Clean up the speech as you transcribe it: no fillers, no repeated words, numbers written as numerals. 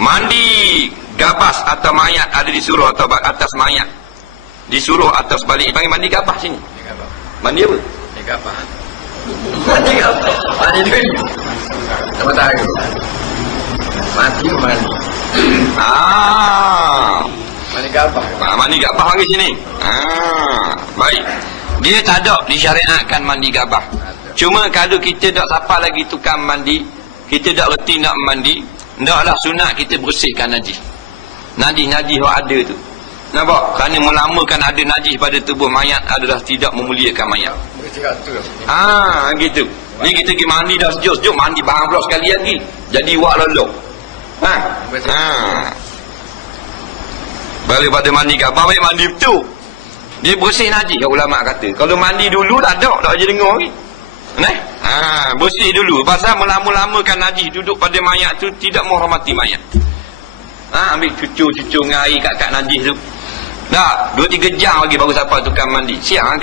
Mandi gabas atau mayat ada disuruh atau atas mayat. Disuruh atas balik. Panggil mandi gabas sini. Mandi apa? Mandi gabas. Mandi gabas. Mandi dulu. Sama tahu. Mati. Mandi gabas. Mandi gabas panggil sini. Baik. Dia tak ada disyariatkan mandi gabas. Cuma kalau kita tak siapa lagi tukang mandi, kita tak reti nak mandi, ndaklah sunat kita bersihkan najis. Najis yang ada tu. Nampak? Kerana melamakan ada najis pada tubuh mayat adalah tidak memuliakan mayat. Gitu. Ni kita pergi mandi dah sejuk-sejuk, mandi barang pula sekali lagi. Jadi wak lolong. Balik pada mandi gabas, baik mandi betul. Dia bersih najis, ulama kata. Kalau mandi dulu tak ada je dengar lagi. Bersih dulu. Pasal melama-lamakan najis duduk pada mayat tu tidak menghormati mayat. Ambil cucu-cucu dengan air kat najis tu. Dah 2-3 jam lagi baru sampai tukang mandi. Siang